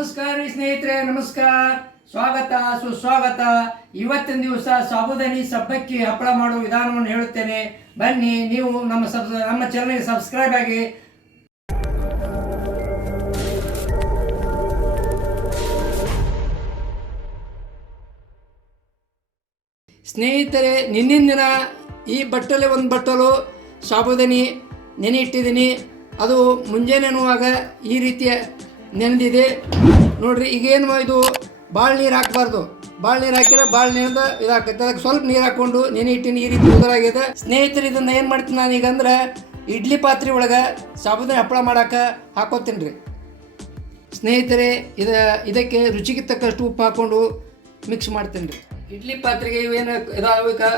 ನಮಸ್ಕಾರ ರೀ ಸ್ನೇಹಿತರೆ, ನಮಸ್ಕಾರ. ಸ್ವಾಗತ ಸುಸ್ವಾಗತ. ಇವತ್ತಿನ ದಿವಸ ಸಾಬುದಾನಿ ಸಬ್ಬಕ್ಕಿ ಹಪ್ಪಳ ಮಾಡುವ ವಿಧಾನವನ್ನು ಹೇಳುತ್ತೇನೆ. ಬನ್ನಿ, ನೀವು ನಮ್ಮ ಚಾನಲ್ಗೆ ಸಬ್ಸ್ಕ್ರೈಬ್ ಆಗಿ. ಸ್ನೇಹಿತರೆ, ನಿನ್ನಿನ ದಿನ ಈ ಬಟ್ಟಲೆ ಒಂದು ಬಟ್ಟಲು ಸಾಬುದಾನಿ ನೆನೆ ಇಟ್ಟಿದ್ದೀನಿ. ಅದು ಮುಂಜಾನೆನುವಾಗ ಈ ರೀತಿಯ ನೆನೆದಿದೆ ನೋಡ್ರಿ. ಈಗೇನು ಇದು ಭಾಳ ನೀರು ಹಾಕಬಾರ್ದು. ಭಾಳ ನೀರು ಹಾಕಿದ್ರೆ ಭಾಳ ನೀರಿಂದ ಇದಾಕೈತೆ. ಅದಕ್ಕೆ ಸ್ವಲ್ಪ ನೀರು ಹಾಕ್ಕೊಂಡು ನೆನೆ ಇಟ್ಟಿನಿ. ಈ ರೀತಿ ಉದುರಾಗಿದೆ ಸ್ನೇಹಿತರೆ. ಇದನ್ನು ಏನು ಮಾಡ್ತೀನಿ ನಾನು ಈಗ ಅಂದ್ರೆ ಇಡ್ಲಿ ಪಾತ್ರೆ ಒಳಗೆ ಸಾಬುದಾನಿ ಹಪ್ಪಳ ಮಾಡೋಕೆ ಹಾಕೋತೀನಿ ರೀ ಸ್ನೇಹಿತರೆ. ಇದಕ್ಕೆ ರುಚಿಗೆ ತಕ್ಕಷ್ಟು ಉಪ್ಪು ಹಾಕ್ಕೊಂಡು ಮಿಕ್ಸ್ ಮಾಡ್ತೀನಿ ರೀ. ಇಡ್ಲಿ ಪಾತ್ರೆಗೆ ಇವೇನು ಇದಾಗಬೇಕು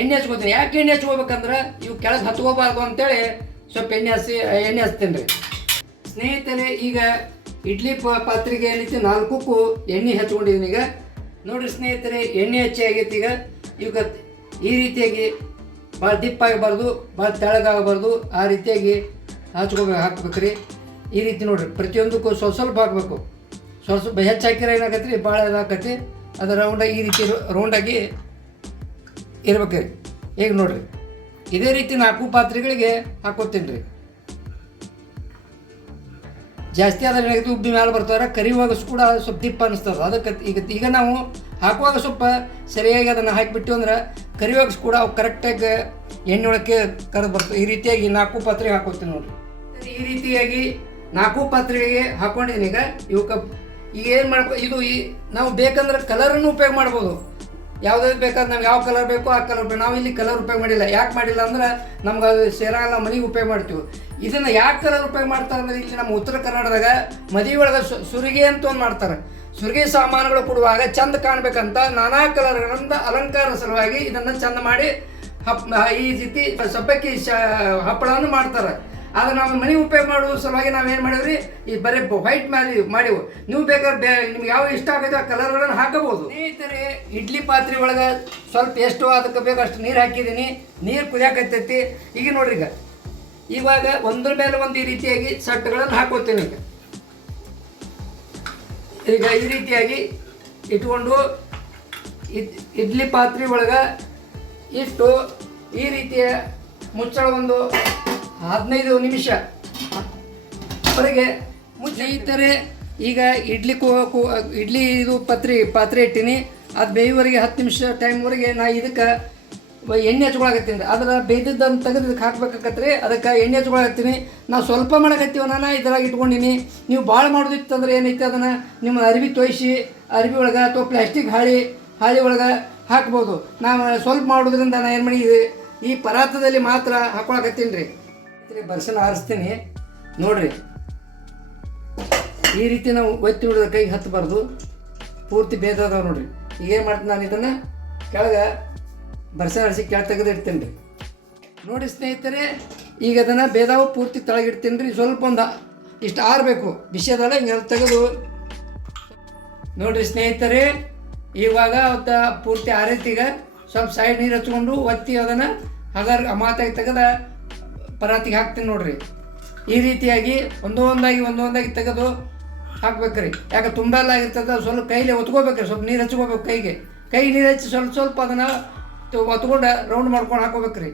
ಎಣ್ಣೆ ಹಚ್ಕೋತೀನಿ. ಯಾಕೆ ಎಣ್ಣೆ ಹಚ್ಕೋಬೇಕಂದ್ರೆ ಇವು ಕೆಳಗೆ ಹತ್ಕೋಬಾರ್ದು ಅಂತೇಳಿ ಸ್ವಲ್ಪ ಎಣ್ಣೆ ಹಚ್ತೀನಿ ರೀ ಸ್ನೇಹಿತರೆ. ಈಗ ಇಡ್ಲಿ ಪಾತ್ರೆಗೆ ಏನೈತಿ 4 ಎಣ್ಣೆ ಹಚ್ಕೊಂಡಿದ್ದೀನಿ. ಈಗ ನೋಡಿರಿ ಸ್ನೇಹಿತರೆ, ಎಣ್ಣೆ ಹೆಚ್ಚಿ ಆಗೈತಿ. ಈಗ ಈ ರೀತಿಯಾಗಿ ಭಾಳ ದಿಪ್ಪಾಗಬಾರ್ದು, ಭಾಳ ತೆಳಗಾಗಬಾರ್ದು. ಆ ರೀತಿಯಾಗಿ ಹಾಕ್ಬೇಕು ರೀ. ಈ ರೀತಿ ನೋಡಿರಿ, ಪ್ರತಿಯೊಂದಕ್ಕೂ ಸ್ವಲ್ಪ ಹಾಕಬೇಕು. ಸ್ವಲ್ಪ ಹೆಚ್ಚು ಹಾಕಿದ್ರೆ ಏನಾಗತ್ತೆ ರೀ, ಭಾಳ ಇದಾಕತಿ. ಅದು ರೌಂಡಾಗಿ ಈ ರೀತಿ ರೌಂಡಾಗಿ ಇರ್ಬೇಕು ರೀ. ಈಗ ನೋಡಿರಿ, ಇದೇ ರೀತಿ 4 ಪಾತ್ರೆಗಳಿಗೆ ಹಾಕೋತೀನಿ ರೀ. ಜಾಸ್ತಿ ಆದ್ರೆ ಏನಾಗುತ್ತೆ, ಉಬ್ಬಿ ಮೇಲೆ ಬರ್ತಾರೆ. ಕರಿಯುವಾಗ ಕೂಡ ಸ್ವಲ್ಪ ದಿಪ್ಪ ಅನ್ನಿಸ್ತದೆ. ಅದಕ್ಕೆ ಈಗ ನಾವು ಹಾಕುವಾಗ ಸ್ವಲ್ಪ ಸರಿಯಾಗಿ ಅದನ್ನು ಹಾಕಿಬಿಟ್ಟು ಅಂದ್ರೆ ಕರಿಯುವಾಗ ಕೂಡ ಅವು ಕರೆಕ್ಟಾಗಿ ಎಣ್ಣೆ ಒಳಕ್ಕೆ ಕರೆದು ಬರ್ತದೆ. ಈ ರೀತಿಯಾಗಿ 4 ಪಾತ್ರೆಗೆ ಹಾಕೋತೀನಿ ನೋಡಿರಿ. ಈ ರೀತಿಯಾಗಿ 4 ಪಾತ್ರೆಗೆ ಹಾಕ್ಕೊಂಡಿದ್ದೀನಿ. ಈಗ ಏನು ಮಾಡ್ಕೊ, ಇದು ನಾವು ಬೇಕಂದ್ರೆ ಕಲರನ್ನು ಉಪಯೋಗ ಮಾಡ್ಬೋದು. ಯಾವುದಾದ್ರು ಬೇಕಾದ್ರೆ ನಮ್ಗೆ ಯಾವ ಕಲರ್ ಬೇಕೋ ಆ ಕಲರ್ ಬೇಕು. ನಾವು ಇಲ್ಲಿ ಕಲರ್ ಉಪಯೋಗ ಮಾಡಿಲ್ಲ. ಯಾಕೆ ಮಾಡಿಲ್ಲ ಅಂದ್ರೆ ನಮ್ಗೆ ಅದು ಸೇರಾಗಲ್ಲ, ಮನೆಗೆ ಉಪಯೋಗ ಮಾಡ್ತೀವಿ. ಇದನ್ನು ಯಾಕೆ ಕಲರ್ ಉಪಯೋಗ ಮಾಡ್ತಾರೆ ಅಂದರೆ, ಇಲ್ಲಿ ನಮ್ಮ ಉತ್ತರ ಕರ್ನಾಟಕದಾಗ ಮದುವೆ ಒಳಗೆ ಸುರಿಗೆ ಅಂತ ಒಂದು ಮಾಡ್ತಾರೆ. ಸುರಿಗೆ ಸಾಮಾನುಗಳು ಕೊಡುವಾಗ ಚಂದ ಕಾಣಬೇಕಂತ ನಾನಾ ಕಲರ್ಗಳಿಂದ ಅಲಂಕಾರ ಸಲುವಾಗಿ ಇದನ್ನು ಚಂದ ಮಾಡಿ ಈ ರೀತಿ ಸಬ್ಬಕ್ಕಿ ಹಪ್ಪಳವನ್ನು ಮಾಡ್ತಾರೆ. ಆದರೆ ನಾವು ಮನೆ ಉಪಯೋಗ ಮಾಡುವ ಸಲುವಾಗಿ ನಾವೇನು ಮಾಡಿದ್ರಿ, ಈ ಬರೀ ವೈಟ್ ಮಾಡಿವು. ನೀವು ಬೇಕಾದ್ರೆ ನಿಮ್ಗೆ ಯಾವ ಇಷ್ಟ ಆಗೈತೆ ಆ ಕಲರ್ಗಳನ್ನು ಹಾಕಬಹುದು ಸ್ನೇಹಿತರೆ. ಇಡ್ಲಿ ಪಾತ್ರೆ ಒಳಗೆ ಸ್ವಲ್ಪ ಎಷ್ಟು ಅದಕ್ಕೆ ಬೇಕು ಅಷ್ಟು ನೀರು ಹಾಕಿದ್ದೀನಿ. ನೀರು ಕುದಿಯಾಕತ್ತೈತಿ. ಈಗ ನೋಡ್ರಿ, ಇವಾಗ ಒಂದ್ರ ಮೇಲೆ ಒಂದು ಈ ರೀತಿಯಾಗಿ ಸಟ್ಟುಗಳನ್ನು ಹಾಕೋತೀನಿ. ಈಗ ಈ ರೀತಿಯಾಗಿ ಇಟ್ಕೊಂಡು ಇಡ್ಲಿ ಪಾತ್ರೆ ಒಳಗೆ ಇಟ್ಟು ಈ ರೀತಿಯ ಮುಚ್ಚಳ ಒಂದು 15 ನಿಮಿಷ ಹೊರಗೆ ಸ್ನೇಹಿತರೆ. ಈಗ ಇಡ್ಲಿ ಇದು ಪಾತ್ರೆ ಇಟ್ಟಿನಿ. ಅದು ಬೇಯುವರೆಗೆ 10 ನಿಮಿಷ ಟೈಮ್ವರೆಗೆ ನಾ ಇದಕ್ಕೆ ಎಣ್ಣೆ ಹಚ್ಕೊಳಕತ್ತೀನಿ ರೀ. ಅದರ ಬೇಯ್ದದ್ದನ್ನು ತೆಗೆದು ಇದಕ್ಕೆ ಹಾಕ್ಬೇಕಾಗತ್ತೆ. ಅದಕ್ಕೆ ಎಣ್ಣೆ ಹಚ್ಕೊಳಕತ್ತೀನಿ. ನಾವು ಸ್ವಲ್ಪ ಮಾಡಕತ್ತೀವಿ, ನಾನು ಇದ್ರಾಗ ಇಟ್ಕೊಂಡಿನಿ. ನೀವು ಭಾಳ ಮಾಡೋದಿತ್ತಂದ್ರೆ ಏನೈತೆ, ಅದನ್ನು ನಿಮ್ಮ ಅರಿವಿ ತೊಯ್ಸಿ ಅರಿವಿ ಒಳಗೆ ಅಥವಾ ಪ್ಲಾಸ್ಟಿಕ್ ಹಾಳಿ ಒಳಗೆ ಹಾಕ್ಬೋದು. ನಾವು ಸ್ವಲ್ಪ ಮಾಡೋದ್ರಿಂದ ನಾನು ಏನು ಮಾಡಿ ಈ ಪರಾತದಲ್ಲಿ ಮಾತ್ರ ಹಾಕ್ಕೊಳಕತ್ತೀನಿ ರೀ. ಬರ್ಸನ ಆರಿಸ್ತೀನಿ ನೋಡ್ರಿ. ಈ ರೀತಿ ನಾವು ಒತ್ತಿ ಹಿಡಿದ ಕೈಗೆ ಹತ್ತಬಾರ್ದು. ಪೂರ್ತಿ ಬೇದದ ನೋಡ್ರಿ. ಈಗ ಏನು ಮಾಡ್ತೀನಿ ನಾನು, ಇದನ್ನು ಕೆಳಗೆ ಬರ್ಸನ ಆರಿಸಿ ಕೆಳಗೆ ತೆಗೆದಿಡ್ತೀನಿ ರೀ. ನೋಡಿ ಸ್ನೇಹಿತರೆ, ಈಗ ಅದನ್ನು ಬೇದಾವು ಪೂರ್ತಿ ತೆಳಗಿಡ್ತೀನಿ ರೀ. ಸ್ವಲ್ಪ ಒಂದು ಇಷ್ಟು ಆರಬೇಕು, ಬಿಸಿ ಅದಲ್ಲ. ಹಿಂಗೆ ತೆಗೆದು ನೋಡಿರಿ ಸ್ನೇಹಿತರೆ, ಇವಾಗ ಅವತ್ತ ಪೂರ್ತಿ ಆರೈತಿಗ ಸ್ವಲ್ಪ ಸೈಡ್ ನೀರು ಹಚ್ಕೊಂಡು ಒತ್ತಿ ಅದನ್ನು ಮಾತಾಗಿ ತೆಗೆದ ಪರಾತಿಗೆ ಹಾಕ್ತೀನಿ ನೋಡ್ರಿ. ಈ ರೀತಿಯಾಗಿ ಒಂದೊಂದಾಗಿ ತೆಗೆದು ಹಾಕ್ಬೇಕ್ರಿ. ಯಾಕೆ ತುಂಬ ಎಲ್ಲ ಆಗಿರ್ತದೆ, ಸ್ವಲ್ಪ ಕೈಲಿ ಒತ್ಕೋಬೇಕ್ರಿ. ಸ್ವಲ್ಪ ನೀರು ಹಚ್ಕೋಬೇಕು ಕೈ ನೀರು ಹಚ್ಚಿ ಸ್ವಲ್ಪ ಅದನ್ನು ಒತ್ಕೊಂಡು ರೌಂಡ್ ಮಾಡ್ಕೊಂಡು ಹಾಕೋಬೇಕ್ರಿ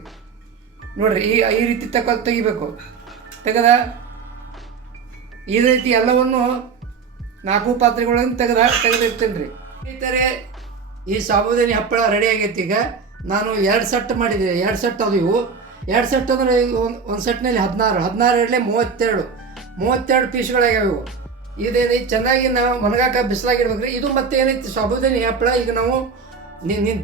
ನೋಡ್ರಿ. ಈ ರೀತಿ ತೆಗಿಬೇಕು. ಈ ರೀತಿ ಎಲ್ಲವನ್ನು 4 ಪಾತ್ರೆಗಳನ್ನು ತೆಗೆದಿರ್ತೀನಿ ರೀ ಸ್ನೇಹಿತರೆ. ಈ ಸಾಬುದಾನಿ ಹಪ್ಪಳ ರೆಡಿ ಆಗೈತಿ. ಈಗ ನಾನು 2 ಸೆಟ್ ಮಾಡಿದ್ದೀನಿ. 2 ಸೆಟ್ ಅದು. ಇವು 2 ಸೆಟ್ ಅಂದರೆ ಒಂದು ಸೆಟ್ನಲ್ಲಿ 16 ಇರಲಿ 32 ಪೀಸ್ಗಳಾಗ್ಯಾವ ಇವು. ಇದೇನು ಚೆನ್ನಾಗಿ ನಾವು ಒಣಗಾಕ ಬಿಸಿಲಾಗಿಡ್ಬೇಕು ರೀ. ಇದು ಮತ್ತೆ ಏನೈತಿ, ಸಾಬುದಾನಿ ಹಪ್ಪಳ ಈಗ ನಾವು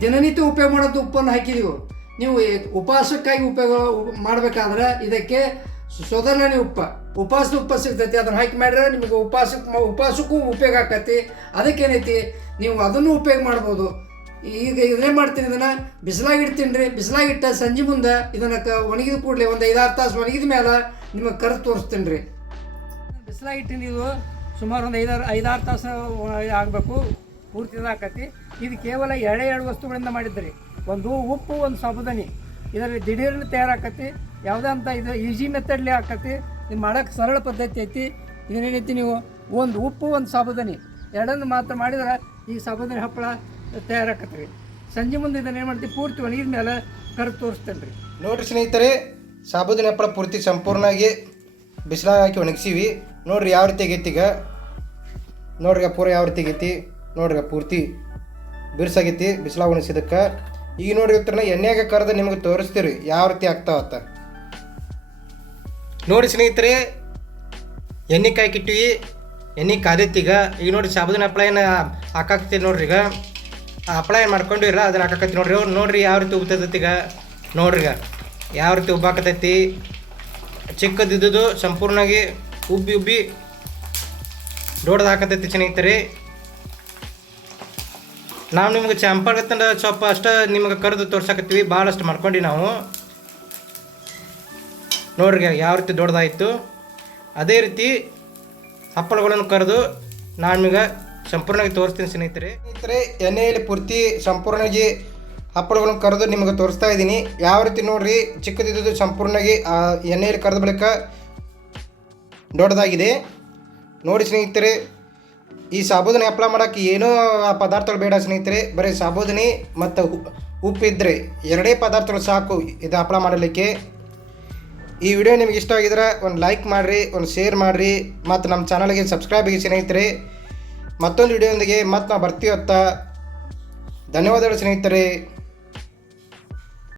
ದಿನನಿತ್ಯ ಉಪಯೋಗ ಮಾಡೋದು ಉಪ್ಪನ್ನು ಹಾಕಿದೀವಿ. ನೀವು ಉಪವಾಸಕ್ಕಾಗಿ ಉಪಯೋಗ ಮಾಡಬೇಕಾದ್ರೆ ಇದಕ್ಕೆ ಸೋದರ್ಣಿ ಉಪವಾಸದ ಉಪ್ಪು ಸಿಗ್ತೈತಿ. ಅದನ್ನು ಹಾಕಿ ಮಾಡಿದ್ರೆ ನಿಮಗೆ ಉಪವಾಸಕ್ಕೂ ಉಪಯೋಗ ಆಕತಿ. ಅದಕ್ಕೇನೈತಿ, ನೀವು ಅದನ್ನು ಉಪಯೋಗ ಮಾಡ್ಬೋದು. ಈಗ ಇದೇನು ಮಾಡ್ತೀನಿ, ಇದನ್ನು ಬಿಸಿಲಾಗಿಡ್ತೀನಿ ರೀ. ಬಿಸಿಲಾಗಿಟ್ಟ ಸಂಜೆ ಮುಂದೆ ಇದನ್ನು ಒಣಗಿದ ಕೂಡಲೇ ಒಂದು 5-6 ತಾಸು ಒಣಗಿದ ಮೇಲೆ ನಿಮಗೆ ಕರೆದು ತೋರಿಸ್ತೀನಿ ರೀ. ಬಿಸಿಲಾಗಿಟ್ಟಿನಿ. ಇದು ಸುಮಾರು ಒಂದು 5-6 ತಾಸು ಆಗಬೇಕು. ಪೂರ್ತಿ ಆಕತಿ. ಇದು ಕೇವಲ 2 ವಸ್ತುಗಳಿಂದ ಮಾಡಿದ್ರಿ. ಒಂದು ಉಪ್ಪು, ಒಂದು ಸಾಬುದಾನಿ. ಇದರಲ್ಲಿ ದಿಢೀರ್ನ ತಯಾರಾಕತಿ. ಯಾವುದೇ ಅಂತ ಇದು ಈಸಿ ಮೆಥಡ್ಲಿ ಆಕತಿ. ಇದು ಮಾಡೋಕ್ಕೆ ಸರಳ ಪದ್ಧತಿ ಐತಿ. ಇದನ್ನೇನೈತಿ, ನೀವು ಒಂದು ಉಪ್ಪು ಒಂದು ಸಾಬೂದನಿ ಎರಡನ್ನು ಮಾತ್ರ ಮಾಡಿದ್ರೆ ಈ ಸಾಬೂದನಿ ಹಪ್ಪಳ ತಯಾರಾಕತ್ತೆ ರೀ. ಸಂಜೆ ಮುಂದೆ ಇದನ್ನು ಏನು ಮಾಡ್ತೀವಿ, ಪೂರ್ತಿ ಒಣಗಿದ ಮೇಲೆ ಕರೆದು ತೋರಿಸ್ತೇನೆ ರೀ. ನೋಡಿರಿ ಸ್ನೇಹಿತರೆ, ಸಾಬೂದಿನ ಹಪ್ಪಳ ಪೂರ್ತಿ ಸಂಪೂರ್ಣವಾಗಿ ಬಿಸಿಲಾಗ ಹಾಕಿ ಒಣಗಿಸೀವಿ. ನೋಡಿರಿ ಯಾವ ರೀತಿ ಆಗೈತಿ ಈಗ. ನೋಡ್ರಿ ಪೂರ ಯಾವ ರೀತಿ ಆಗೈತಿ. ನೋಡ್ರಿ ಪೂರ್ತಿ ಬಿರ್ಸಾಗೈತಿ ಬಿಸಿಲಾಗ ಒಣಗಿಸಿದಕ್ಕೆ. ಈಗ ನೋಡ್ರಿ ಇವತ್ತನ್ನ ಎಣ್ಣೆಗೆ ಕರೆದು ನಿಮಗೆ ತೋರಿಸ್ತೀವಿ ಯಾವ ರೀತಿ ಆಗ್ತಾವತ್ತ. ನೋಡಿ ಸ್ನೇಹಿತರೆ, ಎಣ್ಣೆ ಕಾಯ್ಕಿಟ್ಟಿವಿ, ಎಣ್ಣೆ ಕಾದೈತಿ ಈಗ ನೋಡಿರಿ ಸಾಬೂದಿನ ಹಪ್ಪಳ ಏನು ಹಾಕಾಕ್ತಿ ನೋಡ್ರಿ. ಈಗ ಆ ಹಪ್ಪಳ ಏನು ಮಾಡ್ಕೊಂಡಿರ ಅದನ್ನ ಹಾಕಾಕತ್ತಿ ನೋಡ್ರಿ. ನೋಡ್ರಿ ಯಾವ ರೀತಿ ಉಬ್ತೈತಿ ಈಗ. ನೋಡ್ರಿ ಈಗ ಯಾವ ರೀತಿ ಉಬ್ಬಾಕತೈತಿ. ಚಿಕ್ಕದಿದ್ದು ಸಂಪೂರ್ಣವಾಗಿ ಉಬ್ಬಿ ದೊಡ್ಡದು ಹಾಕತೈತಿ ಸ್ನೇಹಿತರೆ. ನಾವು ನಿಮ್ಗೆ ಚಾಂಪಲ್ಗತ್ತಂಡ ಸ್ವಲ್ಪ ಅಷ್ಟು ನಿಮ್ಗೆ ಕರೆದು ತೋರ್ಸಾಕತ್ತೀವಿ, ಭಾಳಷ್ಟು ಮಾಡ್ಕೊಂಡು ನಾವು. ನೋಡ್ರಿ ಯಾವ ರೀತಿ ದೊಡ್ಡದಾಯಿತು. ಅದೇ ರೀತಿ ಹಪ್ಪಳಗಳನ್ನು ಕರೆದು ನಾನು ನಿಮಗೆ ಸಂಪೂರ್ಣವಾಗಿ ತೋರಿಸ್ತೀನಿ ಸ್ನೇಹಿತರೆ. ಎಣ್ಣೆಯಲ್ಲಿ ಪೂರ್ತಿ ಸಂಪೂರ್ಣವಾಗಿ ಹಪ್ಪಳಗಳನ್ನು ಕರೆದು ನಿಮಗೆ ತೋರಿಸ್ತಾ ಇದ್ದೀನಿ. ಯಾವ ರೀತಿ ನೋಡ್ರಿ ಚಿಕ್ಕದಿದ್ದು ಸಂಪೂರ್ಣವಾಗಿ ಆ ಎಣ್ಣೆಯಲ್ಲಿ ಕರೆದ ಬಳಿಕ ದೊಡ್ಡದಾಗಿದೆ. ನೋಡಿ ಸ್ನೇಹಿತರೆ, ಈ ಸಾಬೂದನಿ ಹಪ್ಪಳ ಮಾಡೋಕ್ಕೆ ಏನೂ ಆ ಪದಾರ್ಥಗಳು ಬೇಡ ಸ್ನೇಹಿತರೆ. ಬರೀ ಸಾಬೂದನಿ ಮತ್ತು ಉಪ್ಪಿದ್ರೆ ಎರಡೇ ಪದಾರ್ಥಗಳು ಸಾಕು ಇದು ಹಪ್ಪಳ ಮಾಡಲಿಕ್ಕೆ. ಈ ವಿಡಿಯೋ ನಿಮ್ಗೆ ಇಷ್ಟ ಆಗಿದ್ರೆ ಒಂದು ಲೈಕ್ ಮಾಡಿರಿ, ಒಂದು ಶೇರ್ ಮಾಡಿರಿ, ಮತ್ತು ನಮ್ಮ ಚಾನಲ್ಗೆ ಸಬ್ಸ್ಕ್ರೈಬ್ ಆಗಿ ಸ್ನೇಹಿತರೆ. ಮತ್ತೊಂದು ವಿಡಿಯೋದೊಂದಿಗೆ ಮತ್ತೆ ನಾವು ಬರ್ತೀವತ್ತ. ಧನ್ಯವಾದಗಳು ಸ್ನೇಹಿತರೆ.